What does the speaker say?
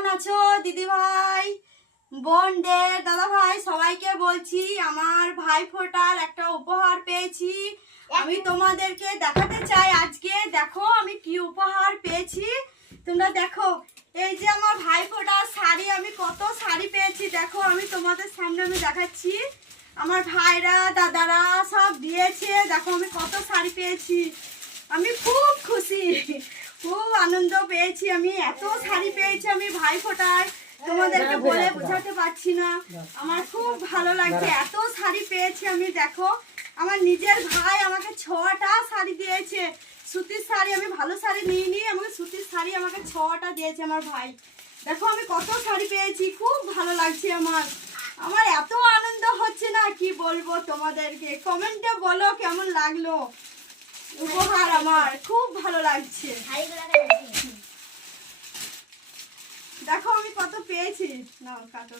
কেমন আছো দিদি ভাই, বোনদের, দাদা ভাই সবাইকে বলছি আমার ভাইফোঁটার একটা উপহার পেয়েছি। আমি তোমাদেরকে দেখাতে চাই। আজকে দেখো আমি কি উপহার পেয়েছি, তোমরা দেখো। এই যে আমার ভাইফোঁটার শাড়ি, আমি কত শাড়ি পেয়েছি দেখো। আমি তোমাদের সামনে আমি দেখাচ্ছি। আমার ভাইরা দাদারা সব দিয়েছে, দেখো আমি কত শাড়ি পেয়েছি। আমি খুব খুশি, খুব আনন্দ পেয়েছি। আমি এত শাড়ি পেয়েছি আমি ভাইফোঁটায়, তোমাদেরকে বলে বোঝাতে পারছি না। আমার খুব ভালো লাগছে, এত শাড়ি পেয়েছি আমি। দেখো আমার নিজের ভাই আমাকে 6টা শাড়ি দিয়েছে, সুতির শাড়ি। আমি ভালো শাড়ি নিইনি, আমাকে সুতির শাড়ি আমাকে 6টা দিয়েছে আমার ভাই। দেখো আমি কত শাড়ি পেয়েছি, খুব ভালো লাগছে আমার। আমার এত আনন্দ হচ্ছে না কি বলবো তোমাদেরকে। কমেন্টে বলো কেমন লাগলো উপহার, আমার খুব ভালো লাগছে। দেখো আমি কত পেয়েছি, নাও কাটো।